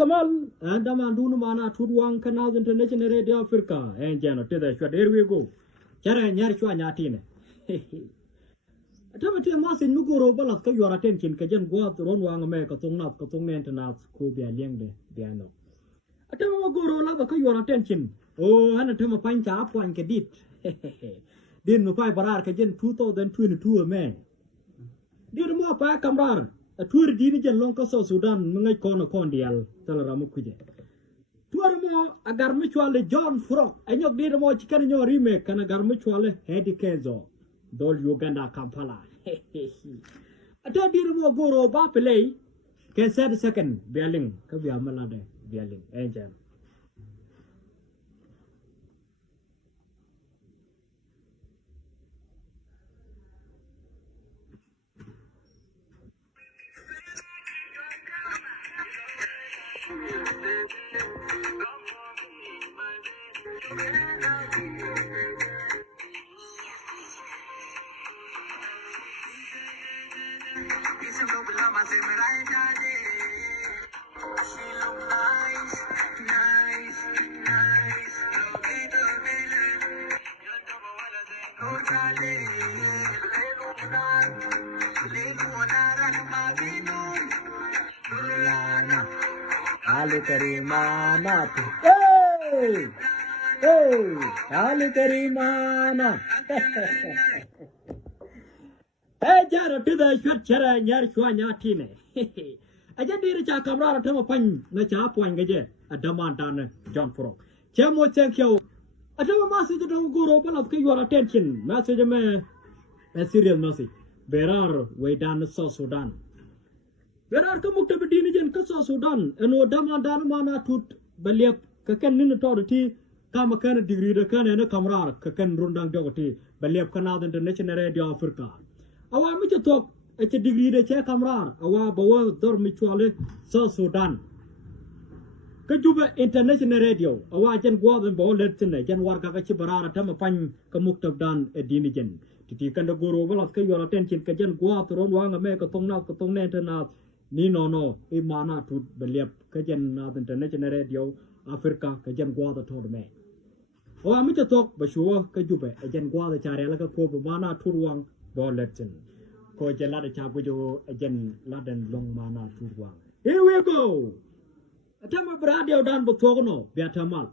Kamal and Damandu Mana Tudwang Canal International Radio Africa and Jana Tida. There we go. Jara and Yarchua Yatin. Atamati Mas in Nugoro Balaka, your attention, Kajan Guat, Ronwang America, Tongnat, Kotong Antanat, Kubia Liang de Ano. Atamagoro Lavaka, your attention. Oh, and a Tama Pinta up one cadit. Didn't no five baraka, 2022 a man. Did more pa Camrar. A tour diligent Lonka Sudan, Mungai Kono Condial, Talaramukuja. Two more, a garmutuale John Frog, and your did more chicken in your remake, and a garmutuale Hedi Kenzo, Dol Uganda Kampala. A third did more Goro Bapele, can say the second, Bialing, Kabia Malade, Bialing, Angel. Ali Karimana. Hey! Hey! Ali Karimana. Hey, Jara, to the short chara and Yarchuanatine. I just did a camera to a pine, the chapoing again, a Damantana, John Frog. Chamo, thank you. I tell a message don't go open up your attention. Message a man, a serious message. Berar, way down the South Sudan. Where are the Muktabidin and Kasa Sudan, and Odama Danmana tut Baliap, Kakan in authority, Kamakan degree the Kan and a Kamra, Kakan Rundang Dogoti, Baliap Canal International Radio Africa. Our Mitcha talk at a degree the Chair Kamra, our Bawa Dormituale, South Sudan. Kajuba International Radio, our Jan Guavan Bowleton, Jan Warkakachi Barara Tamapan, Kamuktabdan, a Dinigen. Titi Kandaguru, well, of your attention, Kajan Guat, Ronwang, America, Tongna, Tongnantanat. Ni no Marna to Beliep Kajan North International Radio Africa Kajan Guada told me. Oh, I'm to talk, but sure, Kajube, a Jan Guada Charelaka Pope Mana Turwang Bolleton. Kojalada Chapujo, a Jan Laden Long Mana Turwang. Here we go. A time of radio done Botono, Beatamal.